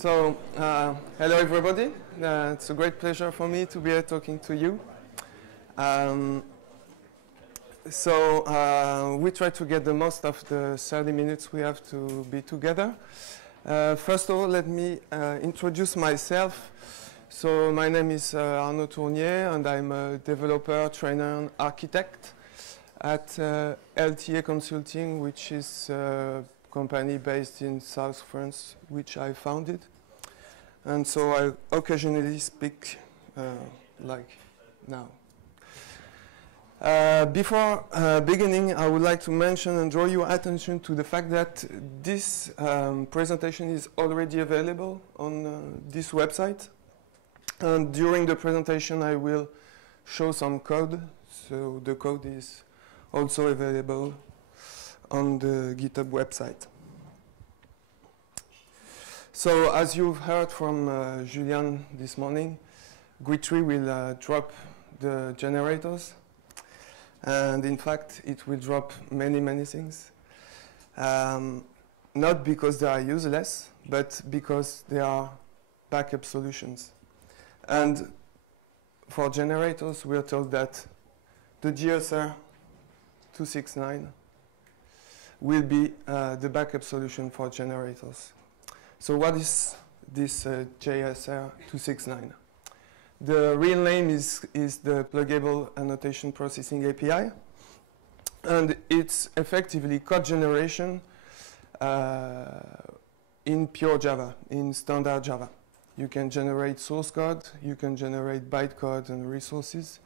Hello everybody. It's a great pleasure for me to be here talking to you. We try to get the most of the 30 minutes we have to be together. First of all, let me introduce myself. So my name is Arnaud Tournier, and I'm a developer, trainer, and architect at LTA Consulting, which is company based in South France, which I founded. And so I occasionally speak like now. Before beginning, I would like to mention and draw your attention to the fact that this presentation is already available on this website. And during the presentation, I will show some code. So the code is also available on the GitHub website. So as you've heard from Julian this morning, GWT will drop the generators. And in fact, it will drop many, many things. Not because they are useless, but because they are backup solutions. And for generators, we are told that the GSR 269 will be the backup solution for generators. So what is this GSR 269? The real name is the Pluggable Annotation Processing API, and it's effectively code generation in pure Java, in standard Java. You can generate source code, you can generate bytecode and resources.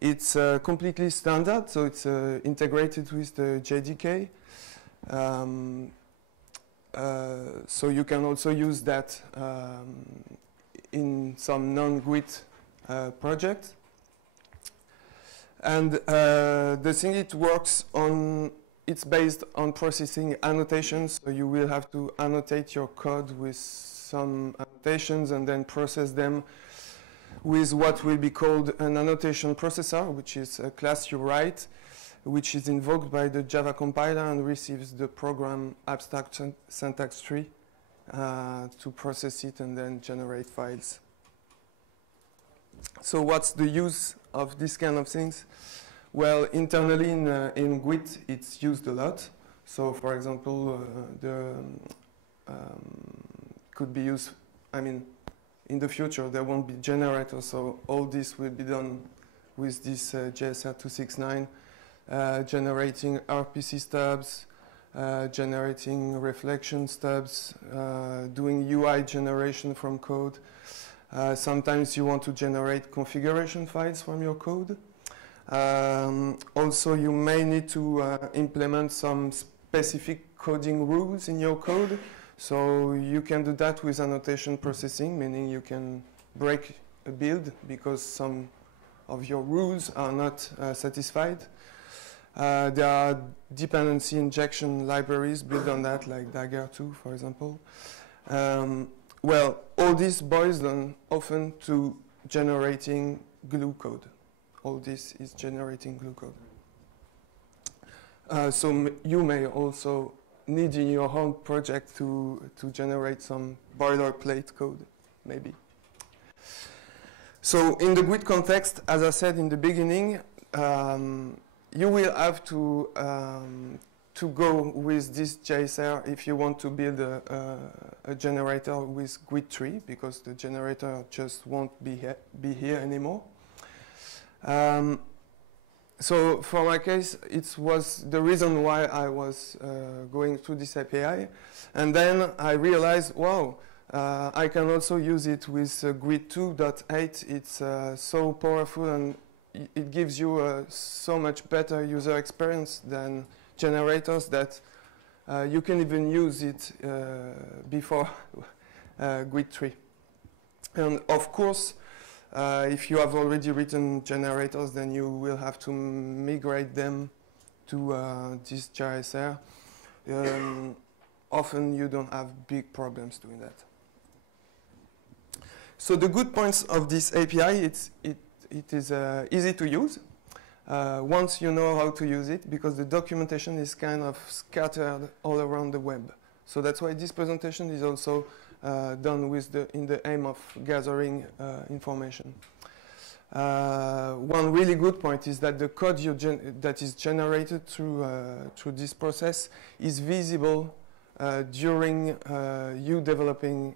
It's completely standard, so it's integrated with the JDK. So you can also use that in some non-GWT projects. And the thing it works on, it's based on processing annotations. So you will have to annotate your code with some annotations and then process them with what will be called an annotation processor, which is a class you write, which is invoked by the Java compiler and receives the program abstract syntax tree to process it and then generate files. So what's the use of this kind of things? Well, internally in GWT, it's used a lot. So for example, could be used, in the future, there won't be generators, so all this will be done with this GSR 269, generating RPC stubs, generating reflection stubs, doing UI generation from code. Sometimes you want to generate configuration files from your code. Also, you may need to implement some specific coding rules in your code. So you can do that with annotation processing, meaning you can break a build because some of your rules are not satisfied. There are dependency injection libraries built on that, like Dagger2, for example. Well, all this boils down often to generating glue code. All this is generating glue code. So you may also need in your own project to generate some boilerplate code, maybe. So in the GWT context, as I said in the beginning, you will have to go with this JSR if you want to build a generator with GWT tree, because the generator just won't be here anymore. So for my case, it was the reason why I was going through this API. And then I realized, wow, I can also use it with GWT 2.8. It's so powerful, and it gives you so much better user experience than generators that you can even use it before GWT 3. And of course, if you have already written generators, then you will have to migrate them to this GSR. Often you don't have big problems doing that. So the good points of this API, it is easy to use once you know how to use it, because the documentation is kind of scattered all around the web. So that's why this presentation is also done with in the aim of gathering information. One really good point is that the code that is generated through this process is visible during you developing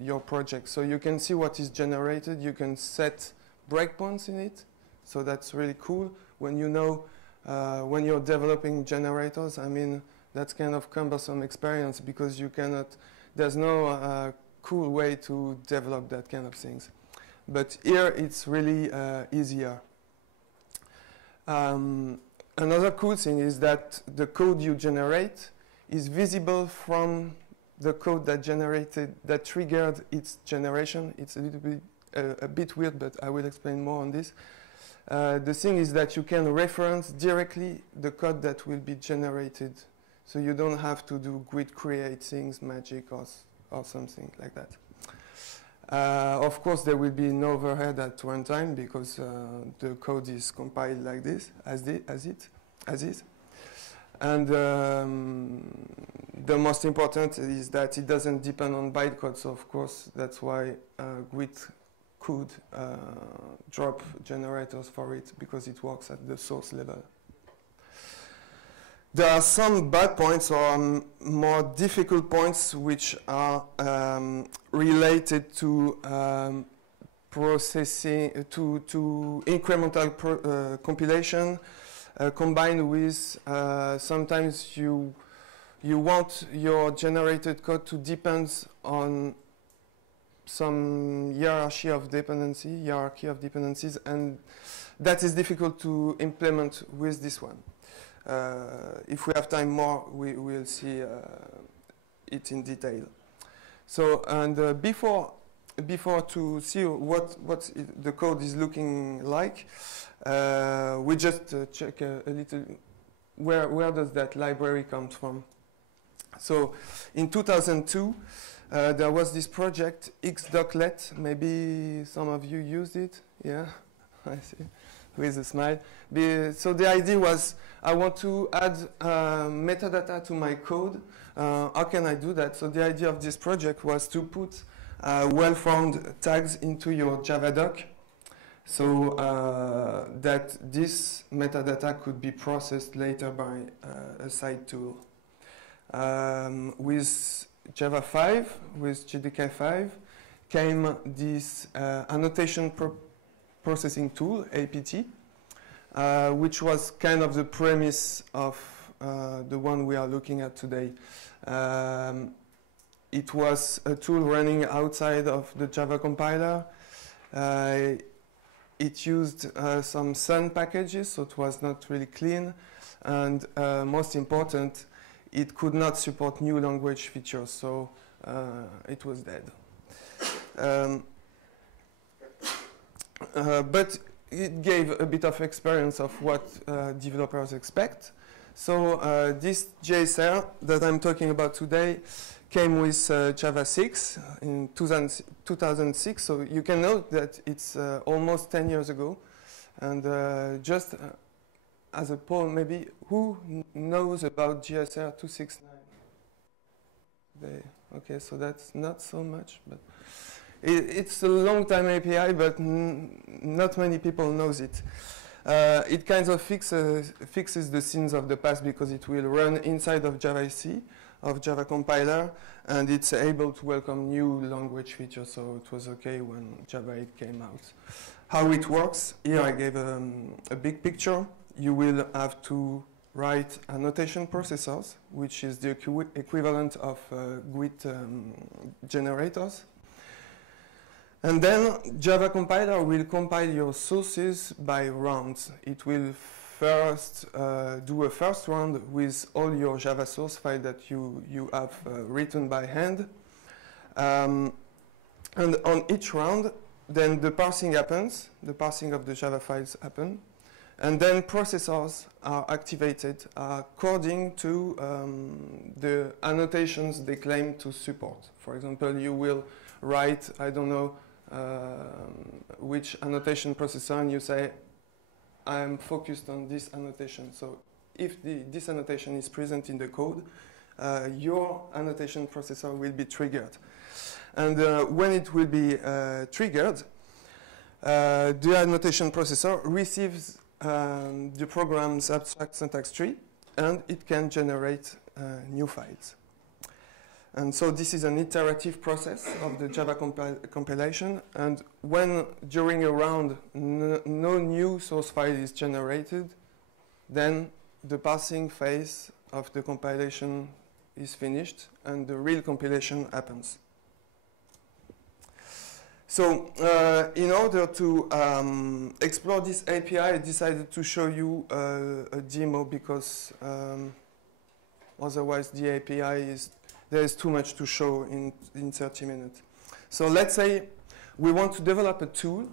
your project. So you can see what is generated, you can set breakpoints in it, so that's really cool. When you know, when you're developing generators, I mean, that's kind of cumbersome experience because you cannot, there's no cool way to develop that kind of things. But here it's really easier. Another cool thing is that the code you generate is visible from the code that triggered its generation. It's a bit weird, but I will explain more on this. The thing is that you can reference directly the code that will be generated. So you don't have to do grid create things, magic, or something like that. Of course, there will be no overhead at runtime because the code is compiled like this, as is. And the most important is that it doesn't depend on bytecode. So of course, that's why GWT could drop generators for it because it works at the source level. There are some bad points or more difficult points which are related to processing, to incremental compilation, combined with sometimes you want your generated code to depend on some hierarchy of dependencies, and that is difficult to implement with this one. If we have time more, we will see it in detail. So, and before to see what the code is looking like, we just check a little where does that library come from. So, in 2002, there was this project xDoclet. Maybe some of you used it. Yeah, I see. With a smile. So the idea was, I want to add metadata to my code. How can I do that? So the idea of this project was to put well-formed tags into your Java doc, so that this metadata could be processed later by a side tool. With Java 5, with JDK 5, came this annotation processing tool, APT, which was kind of the premise of the one we are looking at today. It was a tool running outside of the Java compiler. It used some Sun packages, so it was not really clean. And most important, it could not support new language features, so it was dead. But it gave a bit of experience of what developers expect. So this JSR that I'm talking about today came with Java 6 in 2006. So you can note that it's almost 10 years ago. And just as a poll, maybe who knows about GSR 269? Okay, so that's not so much, but it's a long-time API, but not many people knows it. It kind of fixes the sins of the past because it will run inside of Java C, of Java compiler, and it's able to welcome new language features, so it was okay when Java 8 came out. How it works, here I gave a big picture. You will have to write annotation processors, which is the equivalent of GWT generators. And then Java compiler will compile your sources by rounds. It will first do a first round with all your Java source file that you have written by hand. And on each round, then the parsing happens, the parsing of the Java files happen. And then processors are activated according to the annotations they claim to support. For example, you will write, I don't know, which annotation processor, and you say, I'm focused on this annotation. So if this annotation is present in the code, your annotation processor will be triggered. And when it will be triggered, the annotation processor receives the program's abstract syntax tree, and it can generate new files. And so this is an iterative process of the Java compilation. And when during a round no new source file is generated, then the parsing phase of the compilation is finished and the real compilation happens. So in order to explore this API, I decided to show you a demo because otherwise the API there is too much to show in 30 minutes. So let's say we want to develop a tool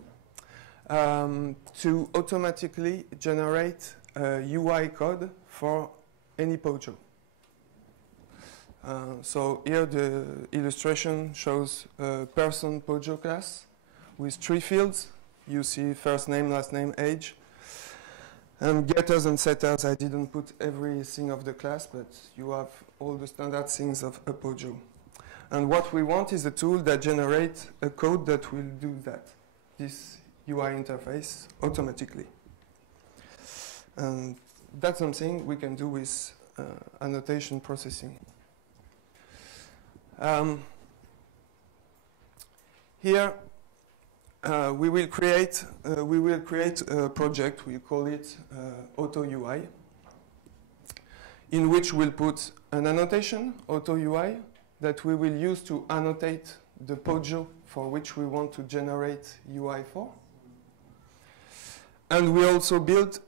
to automatically generate UI code for any POJO. So here the illustration shows a person POJO class with 3 fields. You see first name, last name, age. And getters and setters, I didn't put everything of the class, but you have all the standard things of a POJO. And what we want is a tool that generates a code that will do that, this UI interface, automatically. And that's something we can do with annotation processing. Here we will create a project. We call it Auto UI, in which we'll put an annotation, Auto UI, that we will use to annotate the POJO for which we want to generate UI for. And we also build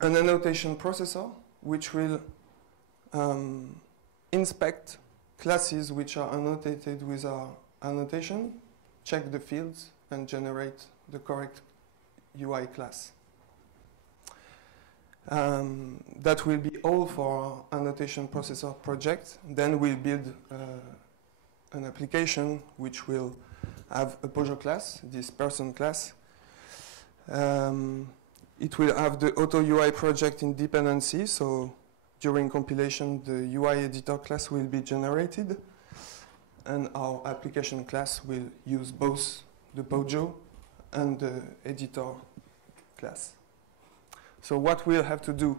an annotation processor which will inspect classes which are annotated with our annotation, check the fields, and generate the correct UI class. That will be all for our annotation processor project. Then we'll build an application which will have a POJO class, this person class. It will have the Auto UI project in dependency, so during compilation the UI editor class will be generated, and our application class will use both the POJO and the editor class. So what we'll have to do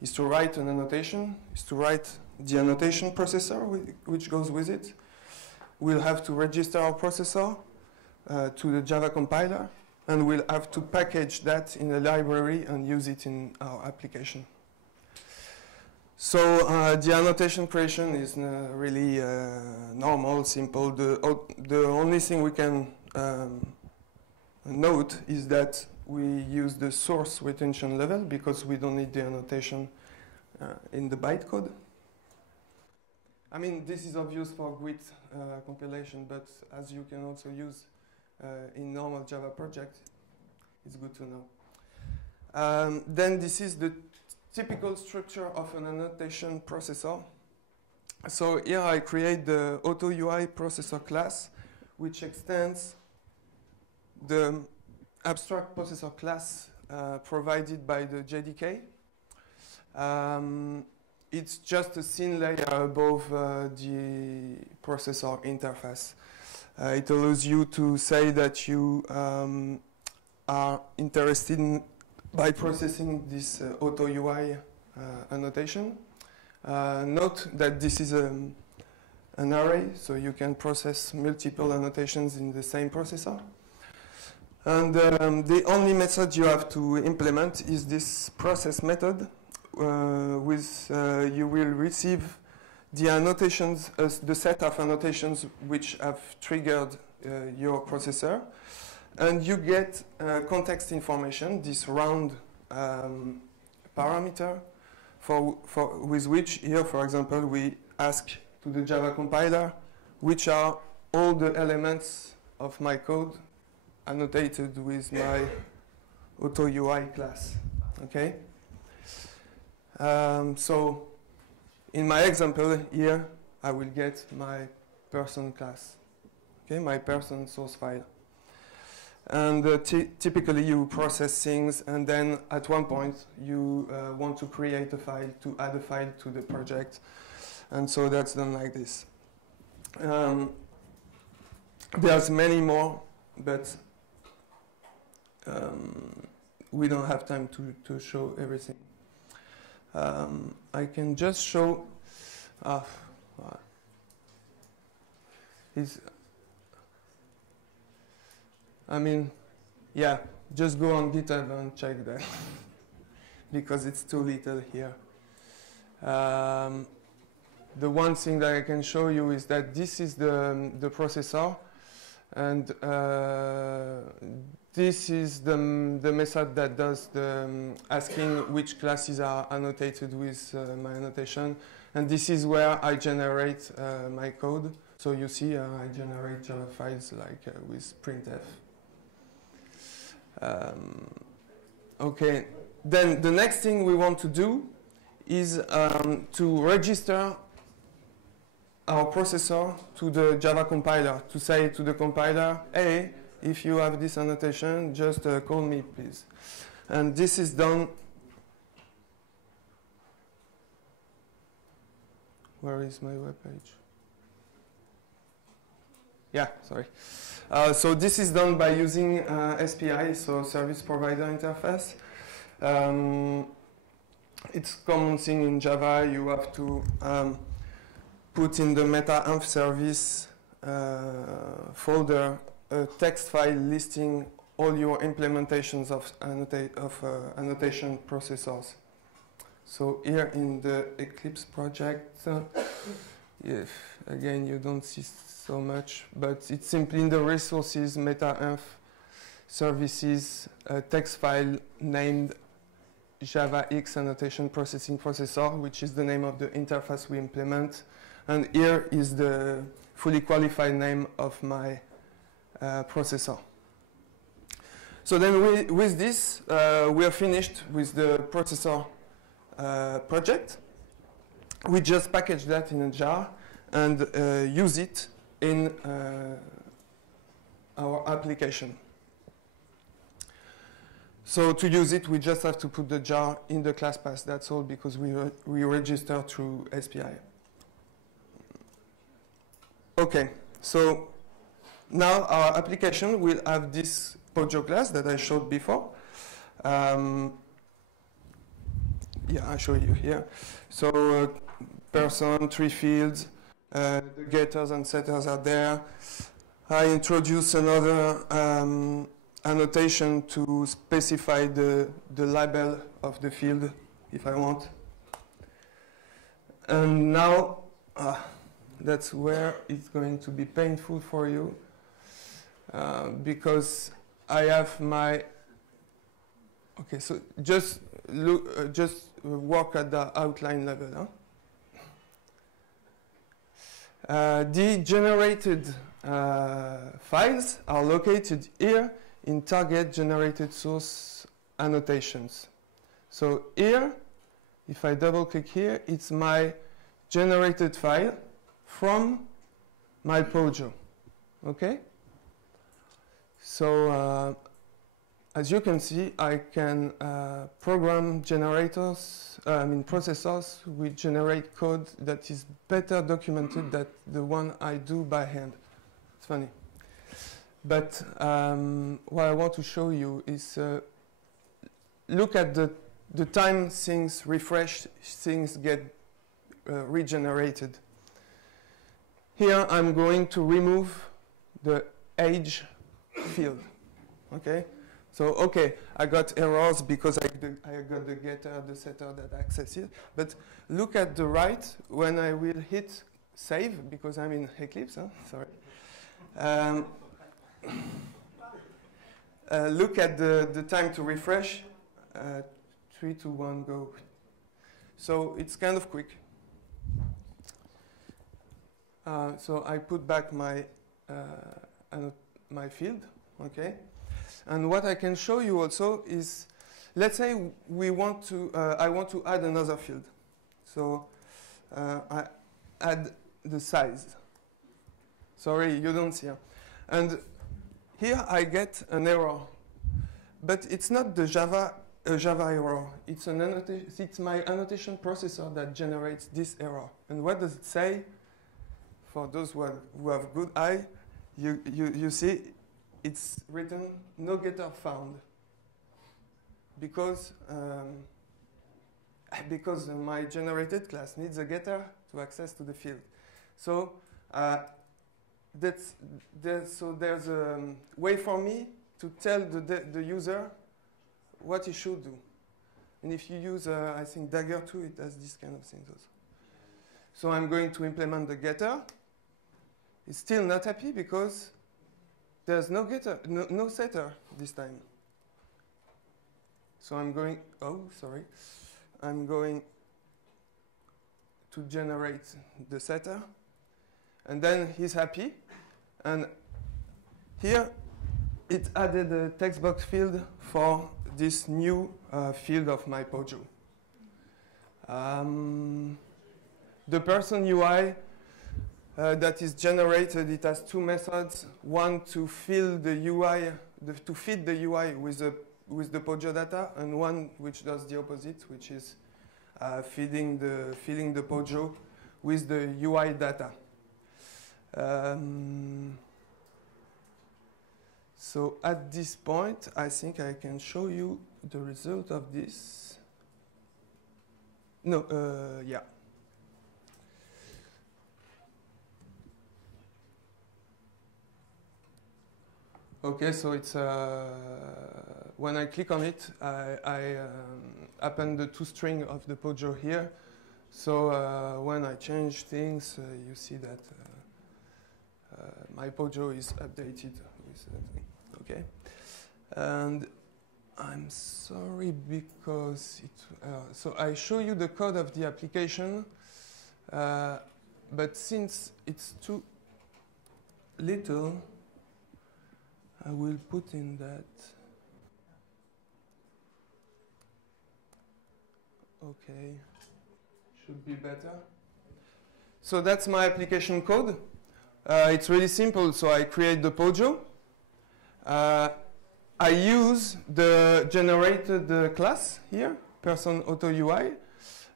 is to write an annotation, is to write the annotation processor which goes with it. We'll have to register our processor to the Java compiler, and we'll have to package that in a library and use it in our application. So the annotation creation is really normal, simple. The only thing we can note is that we use the source retention level because we don't need the annotation in the bytecode. I mean, this is obvious for GWT compilation, but as you can also use in normal Java project, it's good to know. Then this is the typical structure of an annotation processor. So here I create the Auto UI processor class, which extends the abstract processor class provided by the JDK. It's just a thin layer above the processor interface. It allows you to say that you are interested by processing this Auto UI annotation. Note that this is an array, so you can process multiple annotations in the same processor. And the only method you have to implement is this process method. You will receive the annotations, the set of annotations which have triggered your processor, and you get context information, this round parameter, with which here, for example, we ask to the Java compiler which are all the elements of my code annotated with my Auto UI class. Okay. So in my example here, I will get my person class, okay, my person source file. And typically you process things, and then at one point you want to create a file, to add a file to the project. And so that's done like this. There's many more, but we don't have time to show everything. I can just show, yeah, just go on GitHub and check that because it's too little here. The one thing that I can show you is that this is the processor, and this is the method that does the asking which classes are annotated with my annotation, and this is where I generate my code. So you see, I generate Java files like with printf. Okay, then the next thing we want to do is to register our processor to the Java compiler, to say to the compiler, hey, if you have this annotation, just call me, please. And this is done. Where is my web page? Yeah, sorry. So this is done by using SPI, so Service Provider Interface. It's a common thing in Java. You have to put in the meta-env service folder a text file listing all your implementations of annotation processors. So here in the Eclipse project, again, you don't see so much, but it's simply in the resources, meta-env services, a text file named JavaX Annotation Processing Processor, which is the name of the interface we implement. And here is the fully qualified name of my processor. So then with this, we are finished with the processor project. We just package that in a jar and use it in our application. So to use it, we just have to put the jar in the class path. That's all, because we register through SPI. Okay, so now our application will have this Pojo class that I showed before. Yeah, I show you here. So person, 3 fields, the getters and setters are there. I introduce another annotation to specify the label of the field if I want. And now, that's where it's going to be painful for you, because I have my, okay, so just look, just work at the outline level. The generated files are located here in target generated source annotations. So here, if I double click here, it's my generated file from my Pojo. Okay? So as you can see, I can program generators, processors which generate code that is better documented than the one I do by hand. It's funny. But what I want to show you is look at the time things refresh, things get regenerated. Here I'm going to remove the age field. Okay? So, okay, I got errors because I got the getter, the setter that access it. But look at the right when I will hit save, because I'm in Eclipse, sorry. Look at the time to refresh, 3, 2, 1, go. So it's kind of quick. So I put back my my field, okay? And what I can show you also is, let's say we want to, I want to add another field. So I add the size. Sorry, you don't see. And here I get an error. But it's not the Java, a Java error. It's my annotation processor that generates this error. And what does it say? For those who have good eye, you see it's written no getter found. Because my generated class needs a getter to access to the field. So there's a way for me to tell the user what he should do. And if you use, I think, Dagger 2, it does this kind of things also. So I'm going to implement the getter. It's still not happy because there's no getter, no setter this time. So I'm going, I'm going to generate the setter. And then he's happy. And here, it added a text box field for this new field of my Pojo. The person UI that is generated, it has two methods. One to fill the UI, to feed the UI with the Pojo data, and one which does the opposite, which is filling the Pojo with the UI data. So at this point, I think I can show you the result of this. No, yeah. Okay, so it's when I click on it, I append the toString of the Pojo here. So when I change things, you see that my Pojo is updated with that. Okay, and I'm sorry because so I show you the code of the application, but since it's too little, I will put in that. Okay, should be better. So that's my application code. It's really simple. So I create the Pojo. I use the generated class here, person auto UI,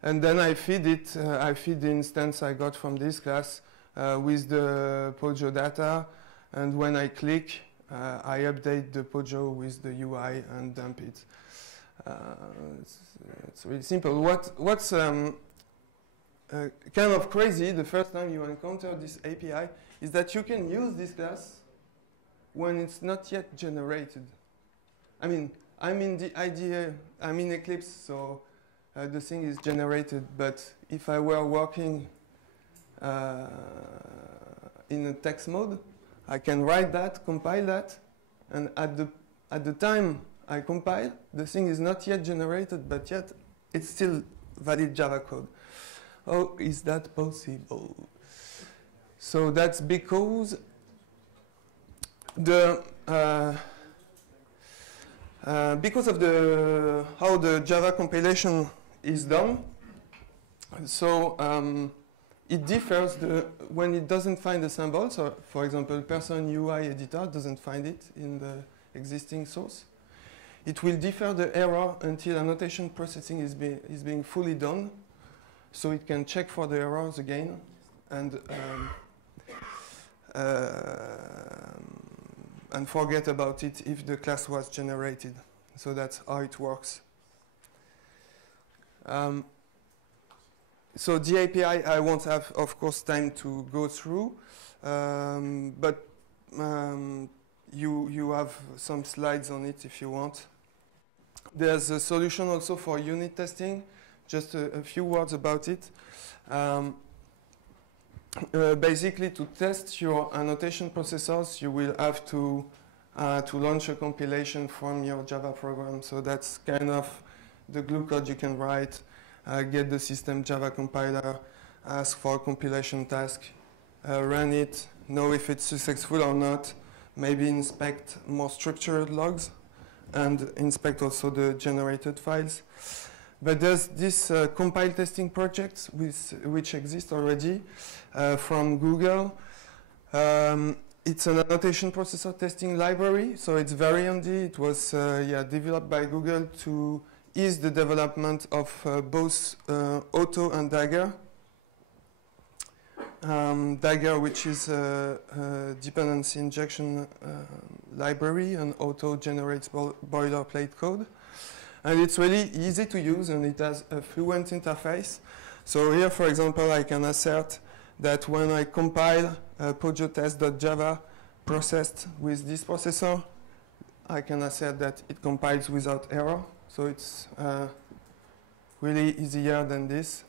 and then I feed it. I feed the instance I got from this class with the Pojo data, and when I click, I update the Pojo with the UI and dump it. It's really simple. What's kind of crazy the first time you encounter this API is that you can use this class when it's not yet generated. I mean, I'm in the IDE, I'm in Eclipse, so the thing is generated. But if I were working in a text mode, I can write that, compile that, and at the time I compile, the thing is not yet generated, but yet it's still valid Java code. Oh, is that possible? So that's because because of how the Java compilation is done. So it differs when it doesn't find a symbol. So, for example, person UI editor doesn't find it in the existing source. It will differ the error until annotation processing is being fully done, so it can check for the errors again and forget about it if the class was generated. So that's how it works. So the API I won't have, of course, time to go through, but you have some slides on it if you want. There's a solution also for unit testing. Just a few words about it. Basically, to test your annotation processors, you will have to launch a compilation from your Java program. So that's kind of the glue code you can write, get the system Java compiler, ask for a compilation task, run it, know if it's successful or not, maybe inspect more structured logs, and inspect also the generated files. But there's this compile testing project which exists already from Google. It's an annotation processor testing library, so it's very handy. It was developed by Google to is the development of both Auto and Dagger. Dagger, which is a dependency injection library, and Auto generates boilerplate code. And it's really easy to use, and it has a fluent interface. So here, for example, I can assert that when I compile PojoTest.java processed with this processor, I can assert that it compiles without error. So it's really easier than this.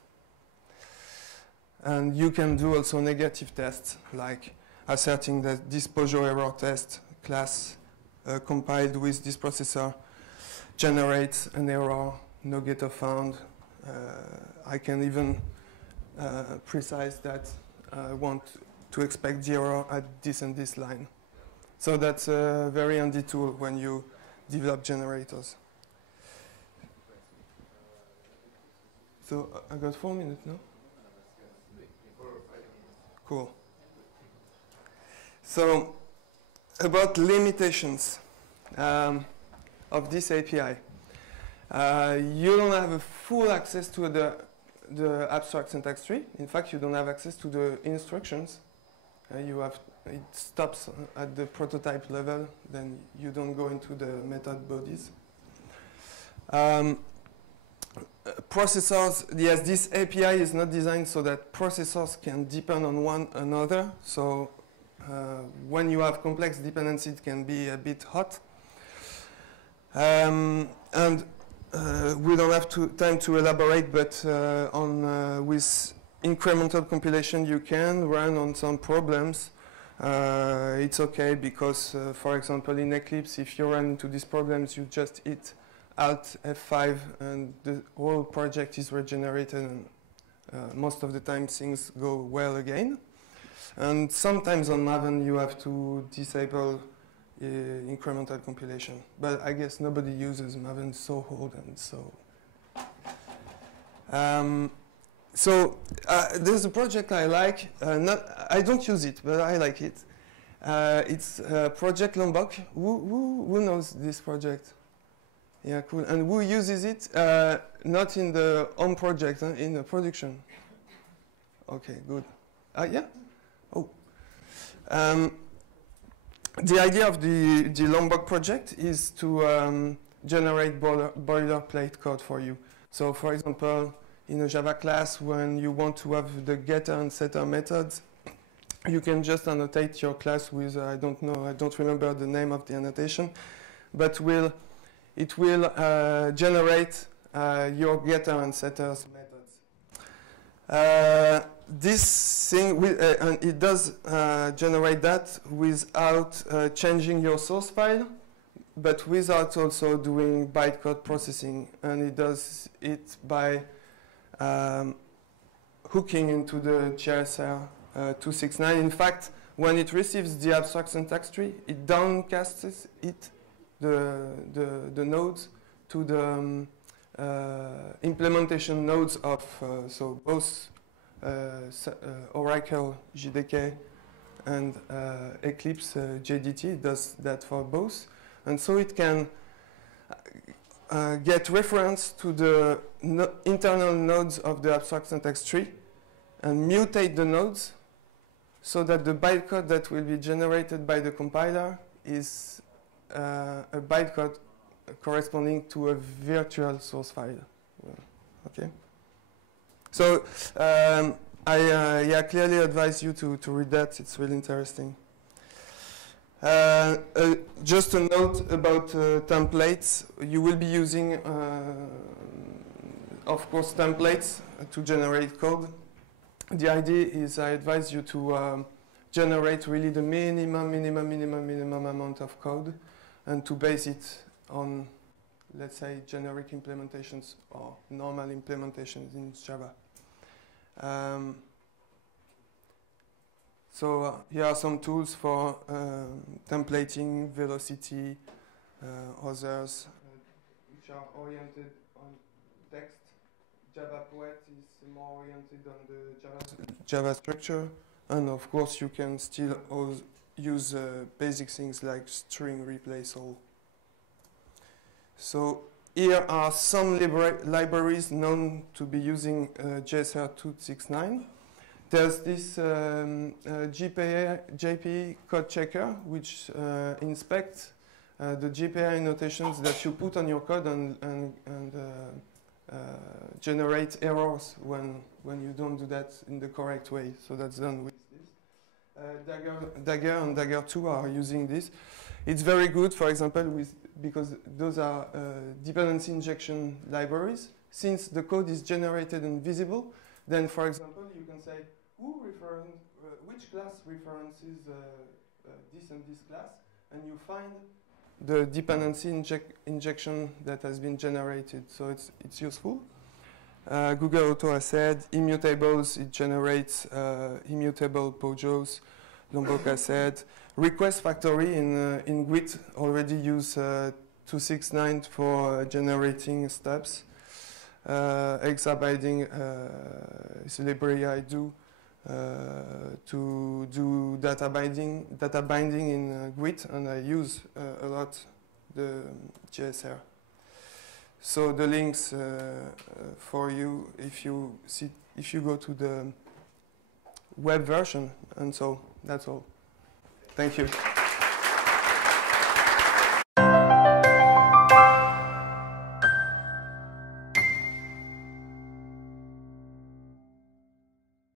And you can do also negative tests, like asserting that this Pojo error test class compiled with this processor generates an error, no getter found. I can even precise that I want to expect the error at this and this line. So that's a very handy tool when you develop generators. So I got 4 minutes, no? Cool. So about limitations of this API. You don't have a full access to the abstract syntax tree. In fact, you don't have access to the instructions. It stops at the prototype level, then you don't go into the method bodies. Processors, yes, this API is not designed so that processors can depend on one another. So when you have complex dependency, it can be a bit hot. And we don't have time to elaborate, but with incremental compilation, you can run on some problems. It's okay because, for example, in Eclipse, if you run into these problems, you just hit Alt F5 and the whole project is regenerated, and most of the time things go well again. And sometimes on Maven you have to disable incremental compilation, but I guess nobody uses Maven, so old and so. There's a project I like. I don't use it, but I like it. It's Project Lombok. Who knows this project? Yeah, cool. And who uses it? Not in the home project, in the production. Okay, good. Yeah? Oh. The idea of the Lombok project is to generate boilerplate code for you. So, for example, in a Java class, when you want to have the getter and setter methods, you can just annotate your class with, I don't remember the name of the annotation, but it will generate your getter and setters methods. This thing, and it does generate that without changing your source file, but without also doing bytecode processing. And it does it by hooking into the GSR 269. In fact, when it receives the abstract syntax tree, it downcasts the nodes to the implementation nodes of so both Oracle JDK and Eclipse JDT. It does that for both, and so it can get reference to the internal nodes of the abstract syntax tree and mutate the nodes so that the bytecode that will be generated by the compiler is a bytecode corresponding to a virtual source file. Okay. So I clearly advise you to read that. It's really interesting. Just a note about templates. You will be using, of course, templates to generate code. The idea is I advise you to generate really the minimum amount of code and to base it on, let's say, generic implementations or normal implementations in Java. So here are some tools for templating, velocity, others which are oriented on text. Java Poet is more oriented on the Java structure, and of course you can still use basic things like string replace all. So here are some libraries known to be using GSR 269. There's this JPA code checker, which inspects the GPA annotations that you put on your code and generate errors when you don't do that in the correct way. So that's done with this. Dagger and Dagger 2 are using this. It's very good, for example, because those are dependency injection libraries. Since the code is generated and visible, then, for example, you can say which class references this and this class, and you find the dependency injection that has been generated. So it's useful. Google Auto Asset, immutables, it generates immutable POJOs, Lombok Asset. Request Factory in GWT already use 269 for generating stubs. Exabinding is a library I do to do data binding in GWT, and I use a lot the GSR. So the links for you if you go to the web version, and so that's all. Thank you.